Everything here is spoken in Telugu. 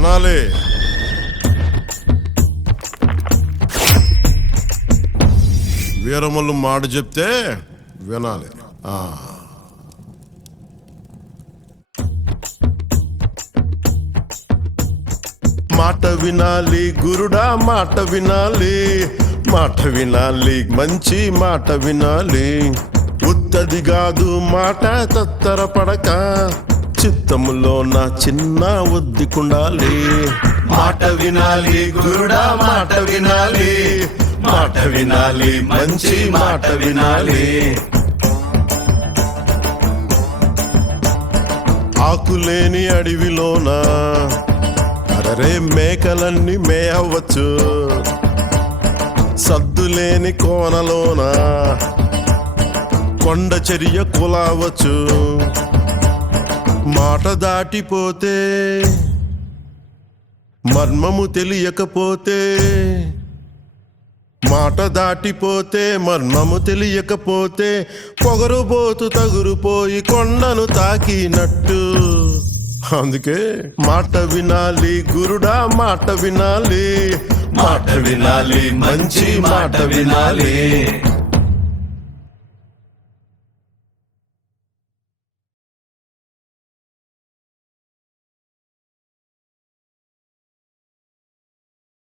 వినాలి. వీరమల్లు మాట చెప్తే వినాలి. మాట వినాలి గురుడా, మాట వినాలి, మాట వినాలి, మంచి మాట వినాలి. ఉత్తది కాదు మాట తత్తర పడక, చిత్తములో నా చిన్న ఒద్దికుండాలి. మాట వినాలి గురుడా, మాట వినాలి, మాట వినాలి, మంచి మాట వినాలి. ఆకులేని అడవిలోనా అరే మేకలన్నీ మేయవచ్చు, సద్దులేని కోనలోన కొండ చర్య కులావచ్చు. మాట దాటిపోతే మర్మము తెలియకపోతే, మాట దాటిపోతే మర్మము తెలియకపోతే, పొగరుబోతు తగురుపోయి కొండను తాకినట్టు. అందుకే మాట వినాలి గురుడా, మాట వినాలి, మాట వినాలి, మంచి మాట వినాలి.